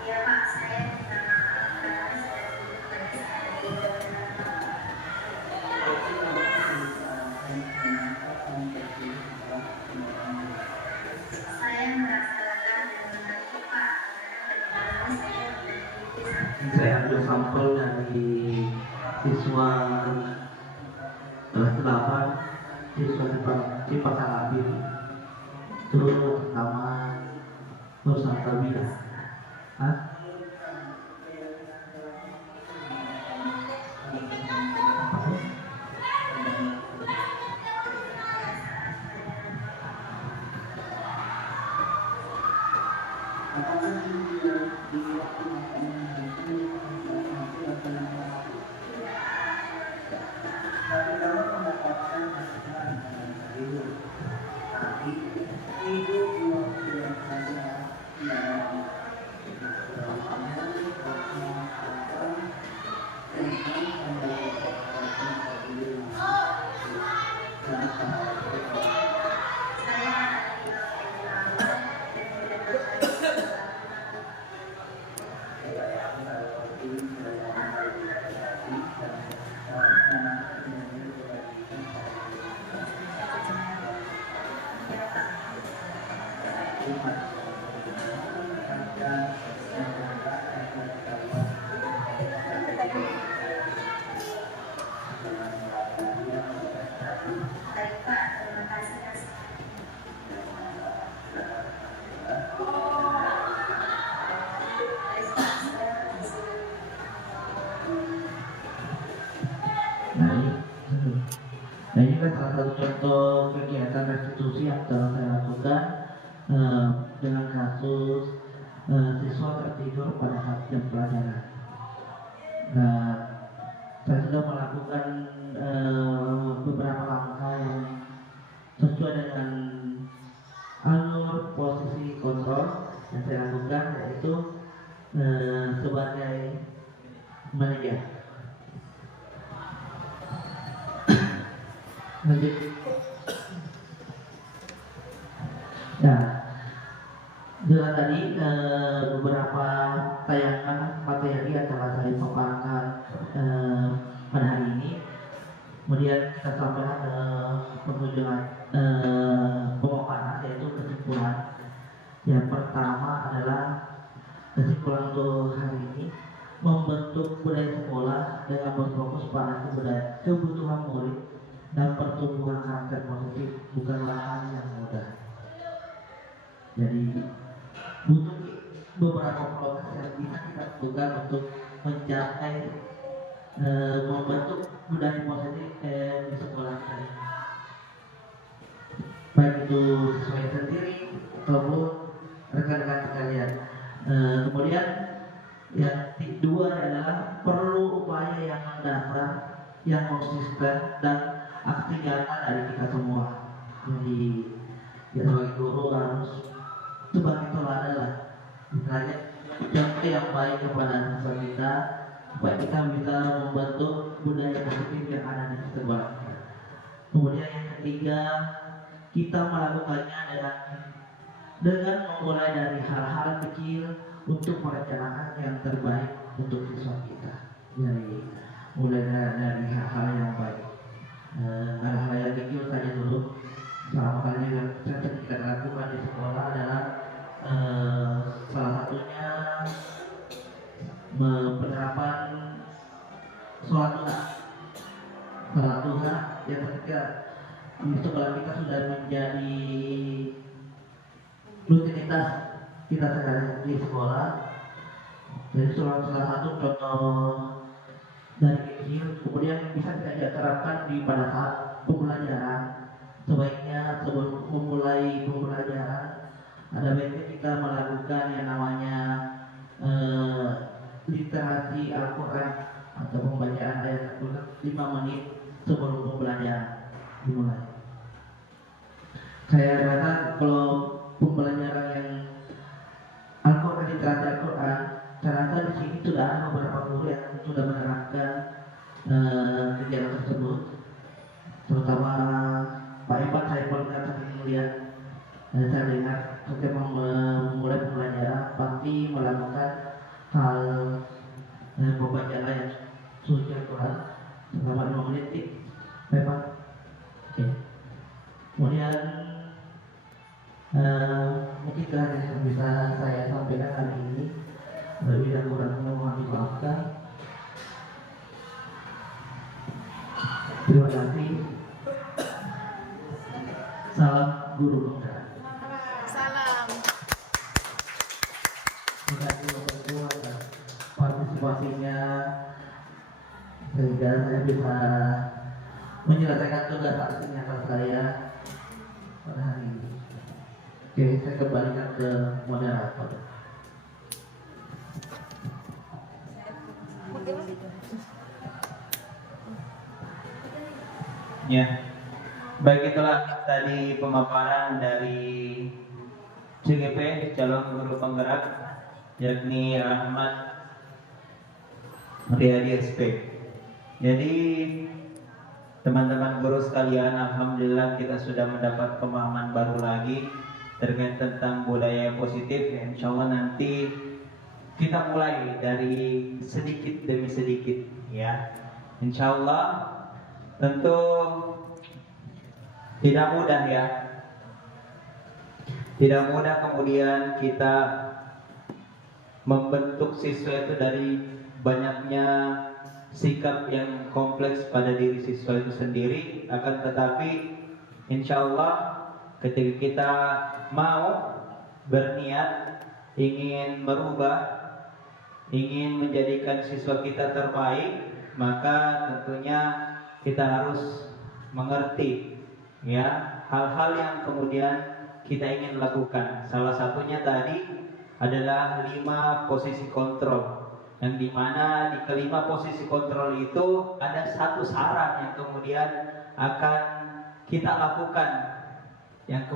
iya Pak, saya minta maaf karena saya dulu pada saat itu saya merasa lelah dan mengantuk Pak karena saya memiliki Saya ambil sampel dari siswa kelas 8, siswa di Pasalabi. Itu pertama berusaha tabila. Baik Pak, terima kasih. Nah ini kan salah satu contoh kegiatan restitusi yang telah saya lakukan dengan kasus siswa tertidur pada saat jam pelajaran. Nah, saya sudah melakukan beberapa langkah yang sesuai dengan alur posisi kontrol yang saya lakukan, yaitu sebagai manajer. Nah, dengan tadi beberapa tayangan materi yang telah saya paparkan pada hari ini, kemudian kita sampaikan ke pengunjung pemaparan, yaitu kesimpulan. Yang pertama adalah kesimpulan untuk hari ini, membentuk budaya sekolah dengan berfokus pada kebutuhan murid dan pertumbuhan karakter positif bukanlah hal yang mudah. Jadi butuh beberapa proses yang bisa kita lakukan untuk mencapai membentuk budaya positif di sekolah kita. Baik itu siswa sendiri ataupun rekan-rekan sekalian. Kemudian yang kedua adalah perlu upaya yang mendasar, yang konsisten dan aksi nyata dari kita semua. Jadi ya sebagai guru harus sebagai teladan lah, misalnya contoh yang baik kepada siswa kita supaya kita bisa membentuk budaya positif yang ada di sekolah. Kemudian yang ketiga, kita melakukannya dengan memulai dari hal-hal kecil untuk merencanakan yang terbaik untuk siswa kita. Jadi mulai dari hal-hal yang baik. Hal-hal yang kecil saja dulu. Salah satunya yang sering kita lakukan di sekolah adalah salah satunya penerapan sholat duha yang ketika di sekolah kita sudah menjadi rutinitas kita sehari di sekolah. Jadi salah satu contoh dari kecil, kemudian bisa kita terapkan di pada saat pembelajaran. Sebaiknya sebelum memulai pembelajaran, ada baiknya kita melakukan yang namanya literasi Al-Quran atau pembacaan ayat Al-Quran 5 menit sebelum pembelajaran dimulai. Saya rasa kalau pembelajaran yang Al-Quran, literasi Al-Quran, saya rasa di sini sudah ada beberapa guru yang sudah menerapkan kegiatan tersebut, terutama Pak Iman. Saya pernah melihat, saya dengar setiap memulai pembelajaran pasti melakukan hal pembacaan ayat suci Al-Quran selama 5 menit. Baik Pak. Oke. Kemudian mungkin itu aja yang bisa saya sampaikan hari ini. Lebih dan kurangnya mohon dimaafkan. Terima kasih. Salam guru. Salam. Terima kasih untuk semua atas partisipasinya sehingga saya bisa menyelesaikan tugas aslinya saya pada hari ini. Oke, saya kembalikan ke moderator. Ya, baik, itulah tadi pemaparan dari CGP calon guru penggerak, yakni Ahmad Riyadi SP. Jadi teman-teman guru sekalian, alhamdulillah kita sudah mendapat pemahaman baru lagi terkait tentang budaya positif. Insya Allah nanti kita mulai dari sedikit demi sedikit, ya. Insya Allah tentu tidak mudah, ya. Tidak mudah kemudian kita membentuk siswa itu dari banyaknya sikap yang kompleks pada diri siswa itu sendiri. Akan tetapi insya Allah ketika kita mau berniat ingin merubah, ingin menjadikan siswa kita terbaik, maka tentunya kita harus mengerti, ya, hal-hal yang kemudian kita ingin lakukan. Salah satunya tadi adalah 5 posisi kontrol, yang dimana di kelima posisi kontrol itu ada satu saran yang kemudian akan kita lakukan, yang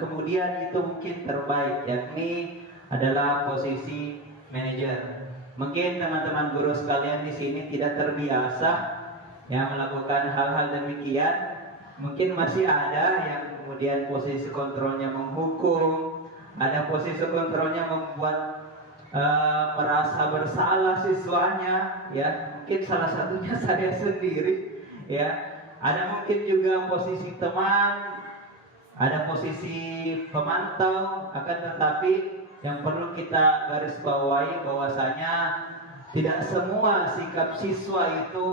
kemudian itu mungkin terbaik, yakni adalah posisi manajer. Mungkin teman-teman guru sekalian di sini tidak terbiasa ya melakukan hal-hal demikian. Mungkin masih ada yang kemudian posisi kontrolnya menghukum, ada posisi kontrolnya membuat merasa bersalah siswanya, ya. Mungkin salah satunya saya sendiri, ya. Ada mungkin juga posisi teman, ada posisi pemantau. Akan tetapi yang perlu kita garis bawahi bahwasanya tidak semua sikap siswa itu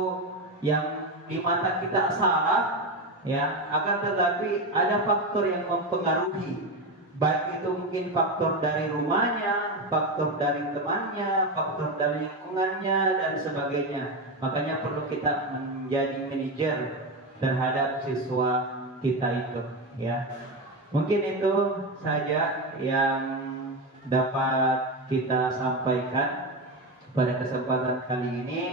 yang di mata kita salah, ya. Akan tetapi ada faktor yang mempengaruhi, baik itu mungkin faktor dari rumahnya, faktor dari temannya, faktor dari lingkungannya dan sebagainya. Makanya perlu kita menjadi manajer terhadap siswa kita itu, ya. Mungkin itu saja yang dapat kita sampaikan pada kesempatan kali ini.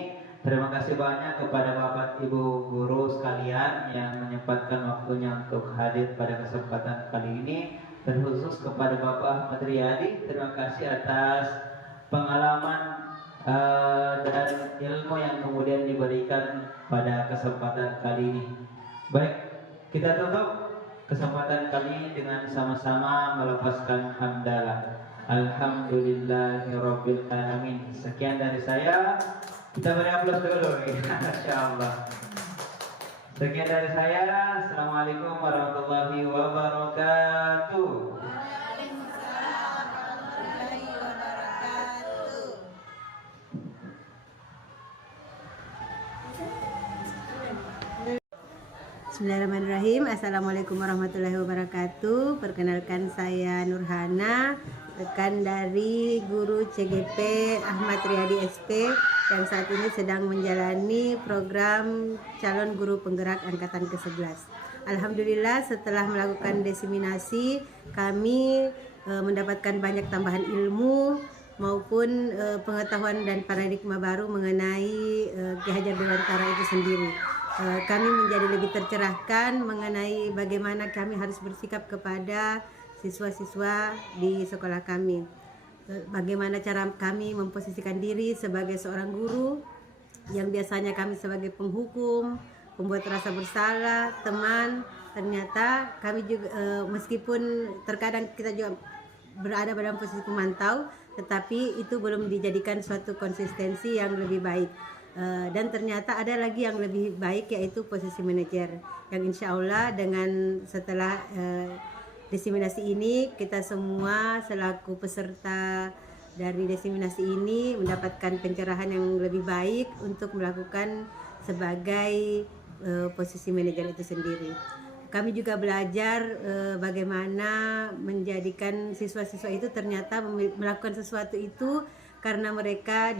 Terima kasih banyak kepada Bapak Ibu guru sekalian sekalian yang menyempatkan waktunya untuk hadir pada kesempatan kali ini, terkhusus kepada Bapak Ahmad Riyadi. Terima kasih atas pengalaman dan ilmu yang kemudian diberikan pada kesempatan kali ini. Baik, kita tutup kesempatan kali ini dengan sama-sama melafazkan hamdalah. Alhamdulillahirabbil alamin. Sekian dari saya. Kita beri aplaus dulu. Insyaallah. Sekian dari saya. Assalamualaikum warahmatullahi wabarakatuh. Bismillahirrahmanirrahim. Assalamualaikum warahmatullahi wabarakatuh. Perkenalkan, saya Nurhana, rekan dari guru CGP Ahmad Riyadi SP yang saat ini sedang menjalani program calon guru penggerak angkatan ke-11. Alhamdulillah, setelah melakukan diseminasi, kami mendapatkan banyak tambahan ilmu maupun pengetahuan dan paradigma baru mengenai Ki Hajar Dewantara itu sendiri. Kami menjadi lebih tercerahkan mengenai bagaimana kami harus bersikap kepada siswa-siswa di sekolah kami. Bagaimana cara kami memposisikan diri sebagai seorang guru yang biasanya kami sebagai penghukum, pembuat rasa bersalah, teman. Ternyata kami juga meskipun terkadang kita juga berada dalam posisi pemantau, tetapi itu belum dijadikan suatu konsistensi yang lebih baik. Dan ternyata ada lagi yang lebih baik, yaitu posisi manajer, yang insya Allah dengan setelah diseminasi ini kita semua selaku peserta dari diseminasi ini mendapatkan pencerahan yang lebih baik untuk melakukan sebagai posisi manajer itu sendiri. Kami juga belajar bagaimana menjadikan siswa-siswa itu ternyata melakukan sesuatu itu karena mereka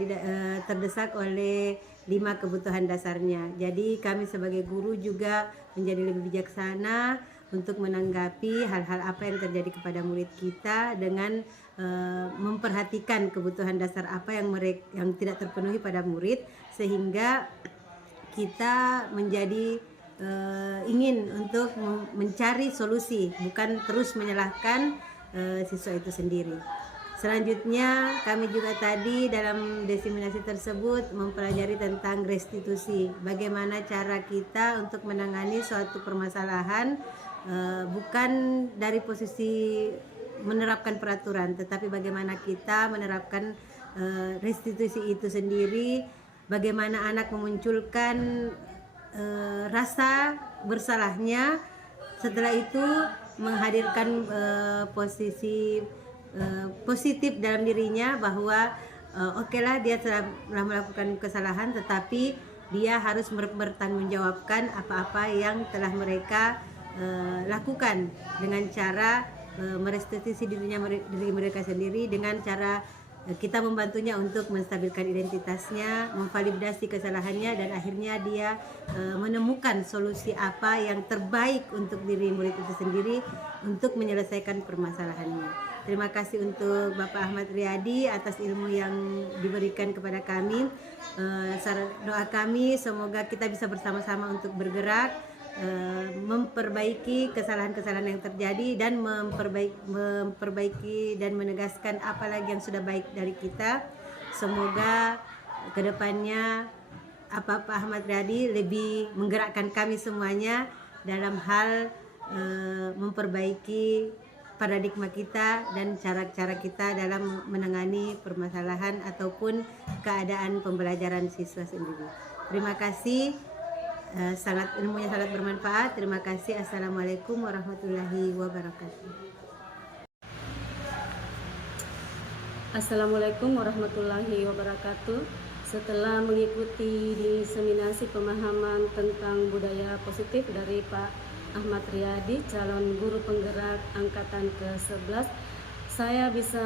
terdesak oleh 5 kebutuhan dasarnya. Jadi kami sebagai guru juga menjadi lebih bijaksana untuk menanggapi hal-hal apa yang terjadi kepada murid kita dengan memperhatikan kebutuhan dasar apa yang tidak terpenuhi pada murid, sehingga kita menjadi ingin untuk mencari solusi, bukan terus menyalahkan siswa itu sendiri. Selanjutnya kami juga tadi dalam diseminasi tersebut mempelajari tentang restitusi, bagaimana cara kita untuk menangani suatu permasalahan bukan dari posisi menerapkan peraturan, tetapi bagaimana kita menerapkan restitusi itu sendiri, bagaimana anak memunculkan rasa bersalahnya, setelah itu menghadirkan posisi positif dalam dirinya bahwa okelah dia telah melakukan kesalahan, tetapi dia harus bertanggungjawabkan apa-apa yang telah mereka lakukan dengan cara merestitusi diri mereka sendiri, dengan cara kita membantunya untuk menstabilkan identitasnya, memvalidasi kesalahannya, dan akhirnya dia menemukan solusi apa yang terbaik untuk diri murid itu sendiri untuk menyelesaikan permasalahannya. Terima kasih untuk Bapak Ahmad Riyadi atas ilmu yang diberikan kepada kami. Doa kami semoga kita bisa bersama-sama untuk bergerak, memperbaiki kesalahan-kesalahan yang terjadi, dan memperbaiki dan menegaskan apa lagi yang sudah baik dari kita. Semoga kedepannya Pak Ahmad Riyadi lebih menggerakkan kami semuanya dalam hal memperbaiki paradigma kita dan cara-cara kita dalam menangani permasalahan ataupun keadaan pembelajaran siswa sendiri. Terima kasih, ilmunya sangat bermanfaat. Terima kasih. Assalamualaikum warahmatullahi wabarakatuh. Assalamualaikum warahmatullahi wabarakatuh. Setelah mengikuti diseminasi pemahaman tentang budaya positif dari Pak Ahmad Riyadi, calon guru penggerak angkatan ke-11, saya bisa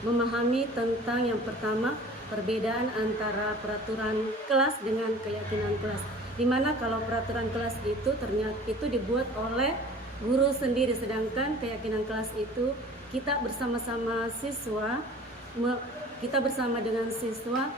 memahami tentang yang pertama, perbedaan antara peraturan kelas dengan keyakinan kelas. Dimana kalau peraturan kelas itu ternyata itu dibuat oleh guru sendiri, sedangkan keyakinan kelas itu kita bersama-sama siswa, kita bersama dengan siswa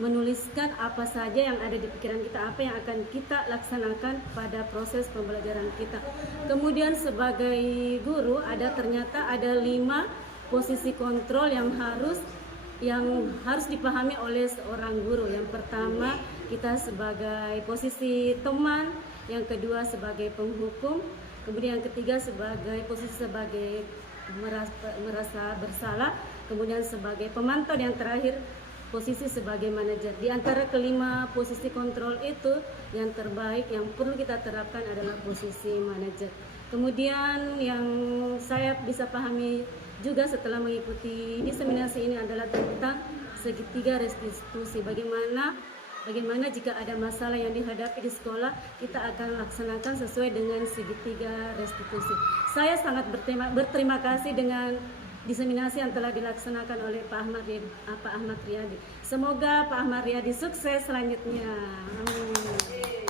menuliskan apa saja yang ada di pikiran kita, apa yang akan kita laksanakan pada proses pembelajaran kita. Kemudian sebagai guru ternyata ada 5 posisi kontrol yang harus dipahami oleh seorang guru. Yang pertama, kita sebagai posisi teman, yang kedua sebagai penghukum, kemudian yang ketiga sebagai merasa bersalah, kemudian sebagai pemantau, dan yang terakhir posisi sebagai manajer. Di antara kelima posisi kontrol itu, yang terbaik yang perlu kita terapkan adalah posisi manajer. Kemudian yang saya bisa pahami juga setelah mengikuti diseminasi ini adalah tentang segitiga restitusi. Bagaimana jika ada masalah yang dihadapi di sekolah, kita akan laksanakan sesuai dengan segitiga restitusi. Saya sangat berterima kasih dengan diseminasi yang telah dilaksanakan oleh Pak Ahmad Riyadi. Semoga Pak Ahmad Riyadi sukses selanjutnya. Amin.